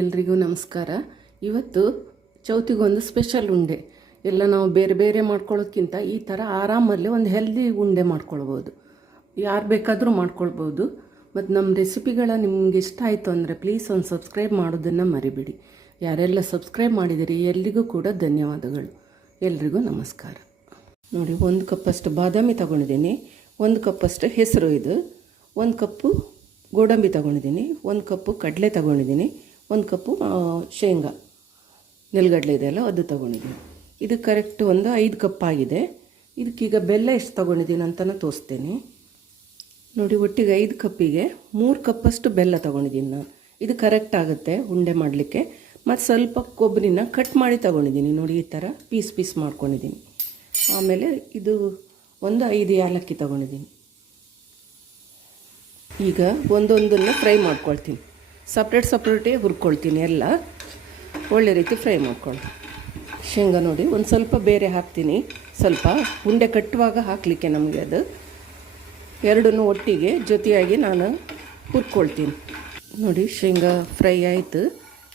ಎಲ್ರಿಗೂ ನಮಸ್ಕಾರ. ಇವತ್ತು ಚೌತಿಗೊಂದು ಸ್ಪೆಷಲ್ ಉಂಡೆ. ಎಲ್ಲ ನಾವು ಬೇರೆ ಬೇರೆ ಮಾಡ್ಕೊಳ್ಳೋದ್ಕಿಂತ ಈ ಥರ ಆರಾಮಲ್ಲಿ ಒಂದು ಹೆಲ್ದಿ ಉಂಡೆ ಮಾಡ್ಕೊಳ್ಬೋದು. ಯಾರು ಬೇಕಾದರೂ ಮಾಡ್ಕೊಳ್ಬೋದು. ಮತ್ತು ನಮ್ಮ ರೆಸಿಪಿಗಳ ನಿಮ್ಗೆ ಇಷ್ಟ ಆಯಿತು ಅಂದರೆ ಪ್ಲೀಸ್ ಒಂದು ಸಬ್ಸ್ಕ್ರೈಬ್ ಮಾಡೋದನ್ನು ಮರಿಬೇಡಿ. ಯಾರೆಲ್ಲ ಸಬ್ಸ್ಕ್ರೈಬ್ ಮಾಡಿದಿರಿ ಎಲ್ರಿಗೂ ಕೂಡ ಧನ್ಯವಾದಗಳು. ಎಲ್ರಿಗೂ ನಮಸ್ಕಾರ. ನೋಡಿ, 1 ಕಪ್ಪಷ್ಟು ಬಾದಾಮಿ ತೊಗೊಂಡಿದ್ದೀನಿ, 1 ಕಪ್ಪಷ್ಟು ಹೆಸರು, ಇದು 1 ಕಪ್ಪು ಗೋಡಂಬಿ ತೊಗೊಂಡಿದ್ದೀನಿ, 1 ಕಪ್ಪು ಕಡಲೆ ತೊಗೊಂಡಿದ್ದೀನಿ, 1 ಕಪ್ಪು ಶೇಂಗಾ ನೆಲಗಡಲೆ ಇದೆಯಲ್ಲ ಅದು ತೊಗೊಂಡಿದ್ದೀನಿ. ಇದು ಕರೆಕ್ಟ್ ಒಂದು 5 ಕಪ್ ಆಗಿದೆ. ಇದಕ್ಕೀಗ ಬೆಲ್ಲ ಎಷ್ಟು ತೊಗೊಂಡಿದ್ದೀನಿ ಅಂತಲೂ ತೋರಿಸ್ತೇನೆ. ನೋಡಿ, ಒಟ್ಟಿಗೆ 5 ಕಪ್ಪಿಗೆ 3 ಕಪ್ಪಷ್ಟು ಬೆಲ್ಲ ತೊಗೊಂಡಿದ್ದೀನಿ ನಾನು. ಇದು ಕರೆಕ್ಟ್ ಆಗುತ್ತೆ ಉಂಡೆ ಮಾಡಲಿಕ್ಕೆ. ಮತ್ತು ಸ್ವಲ್ಪ ಕೊಬ್ಬರಿನ ಕಟ್ ಮಾಡಿ ತೊಗೊಂಡಿದ್ದೀನಿ. ನೋಡಿ, ಈ ಥರ ಪೀಸ್ ಪೀಸ್ ಮಾಡ್ಕೊಂಡಿದ್ದೀನಿ. ಆಮೇಲೆ ಇದು ಒಂದು 5 ಏಲಕ್ಕಿ ತೊಗೊಂಡಿದ್ದೀನಿ. ಈಗ ಒಂದೊಂದನ್ನು ಫ್ರೈ ಮಾಡ್ಕೊಳ್ತೀನಿ. ಸಪ್ರೇಟೇ ಹುರ್ಕೊಳ್ತೀನಿ. ಎಲ್ಲ ಒಳ್ಳೆ ರೀತಿ ಫ್ರೈ ಮಾಡ್ಕೊಳ್ತೀನಿ. ಶೇಂಗಾ ನೋಡಿ ಒಂದು ಸ್ವಲ್ಪ ಬೇರೆ ಹಾಕ್ತೀನಿ, ಸ್ವಲ್ಪ ಉಂಡೆ ಕಟ್ಟುವಾಗ ಹಾಕಲಿಕ್ಕೆ ನಮಗೆ ಅದು. ಎರಡನ್ನೂ ಒಟ್ಟಿಗೆ ಜೊತೆಯಾಗಿ ನಾನು ಹುರ್ಕೊಳ್ತೀನಿ. ನೋಡಿ, ಶೇಂಗಾ ಫ್ರೈ ಆಯಿತು.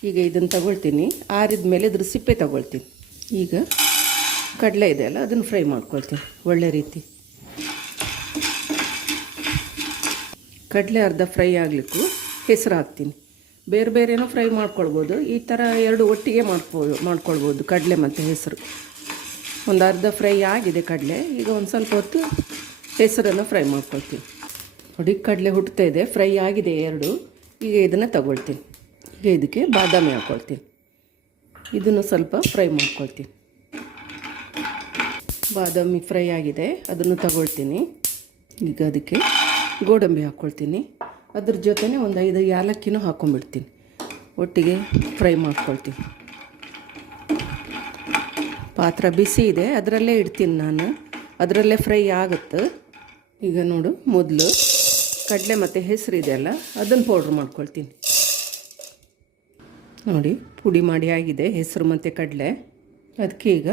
ಈಗ ಇದನ್ನು ತಗೊಳ್ತೀನಿ. ಆರಿದ ಮೇಲೆ ಇದ್ರ ಸಿಪ್ಪೆ ತಗೊಳ್ತೀನಿ. ಈಗ ಕಡಲೆ ಇದೆಯಲ್ಲ ಅದನ್ನು ಫ್ರೈ ಮಾಡ್ಕೊಳ್ತೀನಿ ಒಳ್ಳೆ ರೀತಿ. ಕಡಲೆ ಅರ್ಧ ಫ್ರೈ ಆಗಲಿಕ್ಕೂ ಹೆಸರು ಹಾಕ್ತೀನಿ. ಬೇರೆ ಬೇರೆನೂ ಫ್ರೈ ಮಾಡ್ಕೊಳ್ಬೋದು. ಈ ಥರ ಎರಡು ಒಟ್ಟಿಗೆ ಮಾಡ್ಕೊಳ್ಬೋದು ಕಡಲೆ ಮತ್ತು ಹೆಸರು. ಒಂದು ಅರ್ಧ ಫ್ರೈ ಆಗಿದೆ ಕಡಲೆ. ಈಗ ಒಂದು ಸ್ವಲ್ಪ ಹೊತ್ತು ಹೆಸರನ್ನು ಫ್ರೈ ಮಾಡ್ಕೊಳ್ತೀನಿ. ನೋಡಿ, ಕಡಲೆ ಹುಟ್ಟುತ್ತಾ ಇದೆ, ಫ್ರೈ ಆಗಿದೆ ಎರಡು. ಈಗ ಇದನ್ನು ತಗೊಳ್ತೀನಿ. ಈಗ ಇದಕ್ಕೆ ಬಾದಾಮಿ ಹಾಕ್ಕೊಳ್ತೀನಿ. ಇದನ್ನು ಸ್ವಲ್ಪ ಫ್ರೈ ಮಾಡ್ಕೊಳ್ತೀನಿ. ಬಾದಾಮಿ ಫ್ರೈ ಆಗಿದೆ, ಅದನ್ನು ತಗೊಳ್ತೀನಿ. ಈಗ ಅದಕ್ಕೆ ಗೋಡಂಬಿ ಹಾಕ್ಕೊಳ್ತೀನಿ. ಅದ್ರ ಜೊತೆನೇ ಒಂದು 5 ಏಲಕ್ಕಿನೂ ಹಾಕ್ಕೊಂಡ್ಬಿಡ್ತೀನಿ. ಒಟ್ಟಿಗೆ ಫ್ರೈ ಮಾಡ್ಕೊಳ್ತೀನಿ. ಪಾತ್ರೆ ಬಿಸಿ ಇದೆ, ಅದರಲ್ಲೇ ಇಡ್ತೀನಿ ನಾನು. ಅದರಲ್ಲೇ ಫ್ರೈ ಆಗುತ್ತೆ. ಈಗ ನೋಡು, ಮೊದಲು ಕಡಲೆ ಮತ್ತು ಹೆಸರು ಇದೆಯಲ್ಲ ಅದನ್ನು ಪೌಡ್ರ್ ಮಾಡ್ಕೊಳ್ತೀನಿ. ನೋಡಿ, ಪುಡಿ ಮಾಡಿ ಆಗಿದೆ ಹೆಸರು ಮತ್ತು ಕಡಲೆ. ಅದಕ್ಕೆ ಈಗ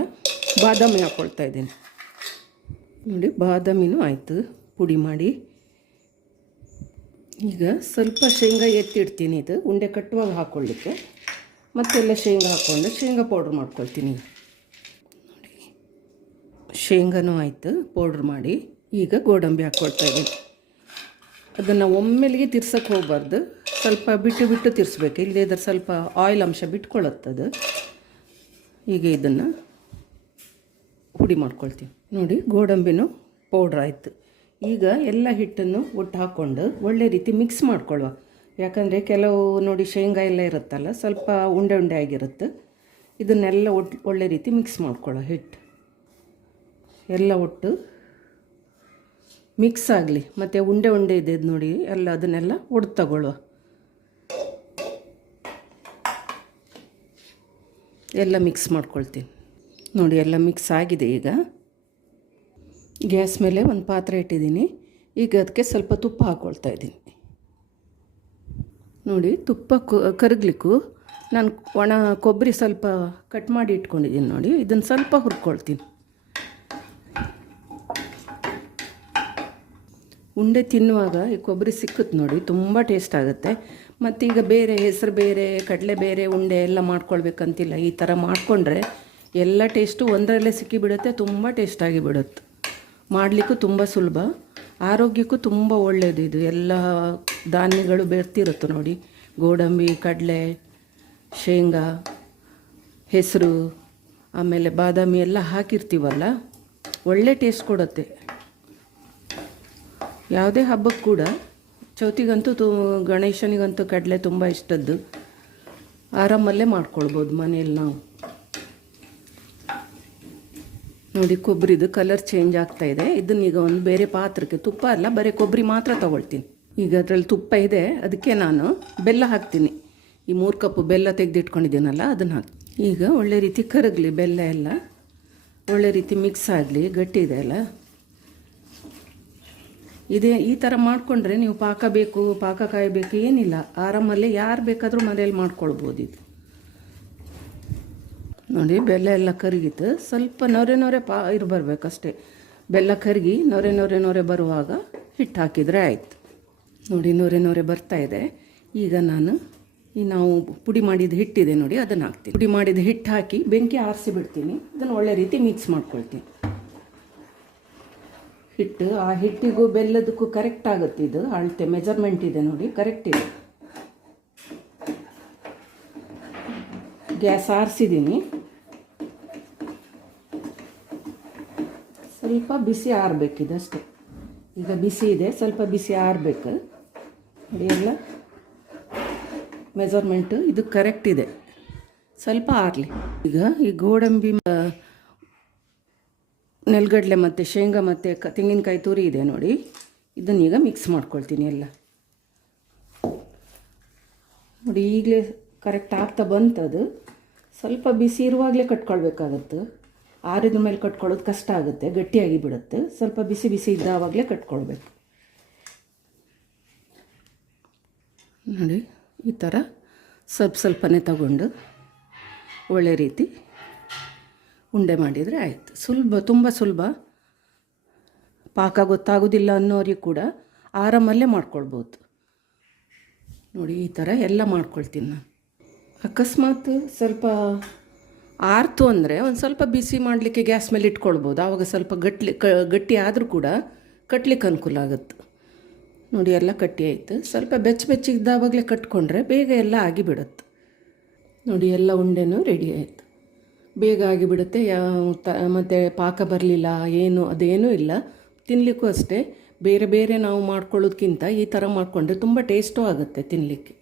ಬಾದಾಮಿ ಹಾಕ್ಕೊಳ್ತಾ ಇದ್ದೀನಿ. ನೋಡಿ, ಬಾದಾಮಿನೂ ಆಯಿತು ಪುಡಿ ಮಾಡಿ. ಈಗ ಸ್ವಲ್ಪ ಶೇಂಗಾ ಎತ್ತಿಡ್ತೀನಿ. ಇದು ಉಂಡೆ ಕಟ್ಟುವಾಗ ಹಾಕ್ಕೊಳ್ಳಿಕ್ಕೆ. ಮತ್ತೆಲ್ಲ ಶೇಂಗಾ ಹಾಕ್ಕೊಂಡು ಶೇಂಗಾ ಪೌಡ್ರ್ ಮಾಡ್ಕೊಳ್ತೀನಿ. ನೋಡಿ, ಶೇಂಗಾನೂ ಆಯಿತು ಪೌಡ್ರ್ ಮಾಡಿ. ಈಗ ಗೋಡಂಬಿ ಹಾಕ್ಕೊಳ್ತಾ ಇದ್ದೀನಿ. ಅದನ್ನು ಒಮ್ಮೆಲಿಗೆ ತಿರ್ಸೋಕ್ಕೆ ಹೋಗಬಾರ್ದು, ಸ್ವಲ್ಪ ಬಿಟ್ಟು ಬಿಟ್ಟು ತಿರ್ಸ್ಬೇಕು. ಇಲ್ಲದೇ ಇದ್ರೆ ಸ್ವಲ್ಪ ಆಯಿಲ್ ಅಂಶ ಬಿಟ್ಕೊಳ್ಳುತ್ತದು. ಈಗ ಇದನ್ನು ಪುಡಿ ಮಾಡ್ಕೊಳ್ತೀನಿ. ನೋಡಿ, ಗೋಡಂಬಿನೂ ಪೌಡ್ರ್ ಆಯಿತು. ಈಗ ಎಲ್ಲ ಹಿಟ್ಟನ್ನು ಒಟ್ಟು ಹಾಕ್ಕೊಂಡು ಒಳ್ಳೆ ರೀತಿ ಮಿಕ್ಸ್ ಮಾಡ್ಕೊಳ್ಳುವ. ಯಾಕಂದರೆ ಕೆಲವು ನೋಡಿ ಶೇಂಗಾ ಎಲ್ಲ ಇರುತ್ತಲ್ಲ, ಸ್ವಲ್ಪ ಉಂಡೆ ಉಂಡೆ ಆಗಿರುತ್ತೆ. ಇದನ್ನೆಲ್ಲ ಒಳ್ಳೆ ರೀತಿ ಮಿಕ್ಸ್ ಮಾಡ್ಕೊಳ್ಳೋ. ಹಿಟ್ಟು ಎಲ್ಲ ಒಟ್ಟು ಮಿಕ್ಸ್ ಆಗಲಿ. ಮತ್ತು ಉಂಡೆ ಉಂಡೆ ಇದೆ ನೋಡಿ ಎಲ್ಲ, ಅದನ್ನೆಲ್ಲ ಒಡೆದು ತಗೊಳ್ಳುವ. ಎಲ್ಲ ಮಿಕ್ಸ್ ಮಾಡ್ಕೊಳ್ತೀನಿ. ನೋಡಿ, ಎಲ್ಲ ಮಿಕ್ಸ್ ಆಗಿದೆ. ಈಗ ಗ್ಯಾಸ್ ಮೇಲೆ ಒಂದು ಪಾತ್ರೆ ಇಟ್ಟಿದ್ದೀನಿ. ಈಗ ಅದಕ್ಕೆ ಸ್ವಲ್ಪ ತುಪ್ಪ ಹಾಕ್ಕೊಳ್ತಾ ಇದ್ದೀನಿ. ನೋಡಿ, ತುಪ್ಪ ಕರಗಲಿಕ್ಕೂ ನಾನು ಒಣ ಕೊಬ್ಬರಿ ಸ್ವಲ್ಪ ಕಟ್ ಮಾಡಿ ಇಟ್ಕೊಂಡಿದ್ದೀನಿ. ನೋಡಿ, ಇದನ್ನು ಸ್ವಲ್ಪ ಹುರ್ಕೊಳ್ತೀನಿ. ಉಂಡೆ ತಿನ್ನುವಾಗ ಈ ಕೊಬ್ಬರಿ ಸಿಕ್ಕುತ್ತೆ ನೋಡಿ, ತುಂಬ ಟೇಸ್ಟ್ ಆಗುತ್ತೆ. ಮತ್ತು ಈಗ ಬೇರೆ ಹೆಸರು ಬೇರೆ ಕಡಲೆ ಬೇರೆ ಉಂಡೆ ಎಲ್ಲ ಮಾಡ್ಕೊಳ್ಬೇಕಂತಿಲ್ಲ. ಈ ಥರ ಮಾಡಿಕೊಂಡ್ರೆ ಎಲ್ಲ ಟೇಸ್ಟು ಒಂದರಲ್ಲೇ ಸಿಕ್ಕಿಬಿಡುತ್ತೆ. ತುಂಬ ಟೇಸ್ಟಾಗಿ ಬಿಡುತ್ತೆ. ಮಾಡಲಿಕ್ಕೂ ತುಂಬ ಸುಲಭ, ಆರೋಗ್ಯಕ್ಕೂ ತುಂಬ ಒಳ್ಳೆಯದು. ಇದು ಎಲ್ಲ ಧಾನ್ಯಗಳು ಬೆರ್ತಿರುತ್ತೆ ನೋಡಿ, ಗೋಡಂಬಿ, ಕಡಲೆ, ಶೇಂಗಾ, ಹೆಸರು, ಆಮೇಲೆ ಬಾದಾಮಿ ಎಲ್ಲ ಹಾಕಿರ್ತೀವಲ್ಲ, ಒಳ್ಳೆ ಟೇಸ್ಟ್ ಕೊಡುತ್ತೆ. ಯಾವುದೇ ಹಬ್ಬಕ್ಕೆ ಕೂಡ, ಚೌತಿಗಂತೂ ಗಣೇಶನಿಗಂತೂ ಕಡಲೆ ತುಂಬ ಇಷ್ಟದ್ದು. ಆರಾಮಲ್ಲೇ ಮಾಡ್ಕೊಳ್ಬೋದು ಮನೆಯಲ್ಲಿ ನಾವು. ನೋಡಿ, ಕೊಬ್ಬರಿದು ಕಲರ್ ಚೇಂಜ್ ಆಗ್ತಾಯಿದೆ. ಇದನ್ನೀಗ ಒಂದು ಬೇರೆ ಪಾತ್ರಕ್ಕೆ, ತುಪ್ಪ ಅಲ್ಲ ಬರೀ ಕೊಬ್ಬರಿ ಮಾತ್ರ ತೊಗೊಳ್ತೀನಿ. ಈಗ ಅದರಲ್ಲಿ ತುಪ್ಪ ಇದೆ, ಅದಕ್ಕೆ ನಾನು ಬೆಲ್ಲ ಹಾಕ್ತೀನಿ. ಈ 3 ಕಪ್ಪು ಬೆಲ್ಲ ತೆಗೆದಿಟ್ಕೊಂಡಿದ್ದೀನಲ್ಲ ಅದನ್ನು ಹಾಕಿ. ಈಗ ಒಳ್ಳೆ ರೀತಿ ಕರಗಲಿ, ಬೆಲ್ಲ ಎಲ್ಲ ಒಳ್ಳೆ ರೀತಿ ಮಿಕ್ಸ್ ಆಗಲಿ. ಗಟ್ಟಿ ಇದೆ ಅಲ್ಲ, ಈ ಥರ ಮಾಡಿಕೊಂಡ್ರೆ ನೀವು ಪಾಕ ಬೇಕು, ಪಾಕ ಕಾಯಬೇಕು ಏನಿಲ್ಲ. ಆರಾಮಲ್ಲೇ ಯಾರು ಬೇಕಾದರೂ ಮನೆಯಲ್ಲಿ ಮಾಡ್ಕೊಳ್ಬೋದು. ಇದು ನೋಡಿ, ಬೆಲ್ಲ ಎಲ್ಲ ಕರಗಿತ್ತು. ಸ್ವಲ್ಪ ನೊರೆ ಇರಬರ್ಬೇಕಷ್ಟೇ. ಬೆಲ್ಲ ಕರಗಿ ನೊರೆ ಬರುವಾಗ ಹಿಟ್ಟು ಹಾಕಿದರೆ ಆಯಿತು. ನೋಡಿ, ನೊರೆ ಬರ್ತಾಯಿದೆ. ಈಗ ನಾನು ಈ ನಾವು ಪುಡಿ ಮಾಡಿದ ಹಿಟ್ಟಿದೆ ನೋಡಿ, ಅದನ್ನು ಹಾಕ್ತೀನಿ. ಪುಡಿ ಮಾಡಿದ ಹಿಟ್ಟು ಹಾಕಿ ಬೆಂಕಿ ಆರಿಸಿ ಬಿಡ್ತೀನಿ. ಇದನ್ನು ಒಳ್ಳೆ ರೀತಿ ಮಿಕ್ಸ್ ಮಾಡ್ಕೊಳ್ತೀನಿ. ಹಿಟ್ಟು ಆ ಹಿಟ್ಟಿಗೂ ಬೆಲ್ಲದಕ್ಕೂ ಕರೆಕ್ಟ್ ಆಗುತ್ತೆ. ಇದು ಅಳತೆ ಮೆಜರ್ಮೆಂಟ್ ಇದೆ ನೋಡಿ, ಕರೆಕ್ಟ್ ಇದೆ. ಗ್ಯಾಸ್ ಆರಿಸಿದ್ದೀನಿ. ಸ್ವಲ್ಪ ಬಿಸಿ ಆರಬೇಕಿದೆ ಅಷ್ಟೇ. ಈಗ ಬಿಸಿ ಇದೆ, ಸ್ವಲ್ಪ ಬಿಸಿ ಆರಬೇಕು ನೋಡಿ. ಎಲ್ಲ ಮೆಜರ್ಮೆಂಟು ಇದು ಕರೆಕ್ಟ್ ಇದೆ, ಸ್ವಲ್ಪ ಆರಲಿ. ಈಗ ಈ ಗೋಡಂಬಿ, ನೆಲಗಡಲೆ ಮತ್ತು ಶೇಂಗಾ ಮತ್ತು ತೆಂಗಿನಕಾಯಿ ತುರಿ ಇದೆ ನೋಡಿ, ಇದನ್ನೀಗ ಮಿಕ್ಸ್ ಮಾಡ್ಕೊಳ್ತೀನಿ ಎಲ್ಲ ನೋಡಿ. ಈಗಲೇ ಕರೆಕ್ಟ್ ಆಗ್ತಾ ಬಂತದು. ಸ್ವಲ್ಪ ಬಿಸಿ ಇರುವಾಗಲೇ ಕಟ್ಕೊಳ್ಬೇಕಾಗತ್ತೆ. ಆರಿದ ಮೇಲೆ ಕಟ್ಕೊಳ್ಳೋದು ಕಷ್ಟ ಆಗುತ್ತೆ, ಗಟ್ಟಿಯಾಗಿ ಬಿಡುತ್ತೆ. ಸ್ವಲ್ಪ ಬಿಸಿ ಬಿಸಿ ಇದ್ದಾವಾಗಲೇ ಕಟ್ಕೊಳ್ಬೇಕು ನೋಡಿ. ಈ ಥರ ಸ್ವಲ್ಪನೇ ತಗೊಂಡು ಒಳ್ಳೆ ರೀತಿ ಉಂಡೆ ಮಾಡಿದರೆ ಆಯಿತು. ಸುಲಭ, ತುಂಬ ಸುಲಭ. ಪಾಕ ಗೊತ್ತಾಗೋದಿಲ್ಲ ಅನ್ನೋರಿಗೆ ಕೂಡ ಆರಾಮಲ್ಲೇ ಮಾಡ್ಕೊಳ್ಬೋದು ನೋಡಿ. ಈ ಥರ ಎಲ್ಲ ಮಾಡ್ಕೊಳ್ತೀನಿ ನಾನು. ಅಕಸ್ಮಾತ್ ಸ್ವಲ್ಪ ಆರ್ತು ಅಂದರೆ ಒಂದು ಸ್ವಲ್ಪ ಬಿಸಿ ಮಾಡಲಿಕ್ಕೆ ಗ್ಯಾಸ್ ಮೇಲೆ ಇಟ್ಕೊಳ್ಬೋದು. ಆವಾಗ ಸ್ವಲ್ಪ ಗಟ್ಟಿ ಆದರೂ ಕೂಡ ಕಟ್ಲಿಕ್ಕೆ ಅನುಕೂಲ ಆಗುತ್ತೆ ನೋಡಿ. ಎಲ್ಲ ಕಟ್ಟಿ ಆಯಿತು. ಸ್ವಲ್ಪ ಬೆಚ್ಚಗಿದ್ದಾವಾಗಲೇ ಕಟ್ಕೊಂಡ್ರೆ ಬೇಗ ಎಲ್ಲ ಆಗಿಬಿಡುತ್ತೆ ನೋಡಿ. ಎಲ್ಲ ಉಂಡೆನೂ ರೆಡಿ ಆಯಿತು, ಬೇಗ ಆಗಿಬಿಡುತ್ತೆ. ಮತ್ತು ಪಾಕ ಬರಲಿಲ್ಲ ಅದೇನೂ ಇಲ್ಲ. ತಿನ್ನಲಿಕ್ಕೂ ಅಷ್ಟೇ. ಬೇರೆ ಬೇರೆ ನಾವು ಮಾಡ್ಕೊಳ್ಳೋದಕ್ಕಿಂತ ಈ ಥರ ಮಾಡಿಕೊಂಡ್ರೆ ತುಂಬ ಟೇಸ್ಟೂ ಆಗುತ್ತೆ ತಿನ್ನಲಿಕ್ಕೆ.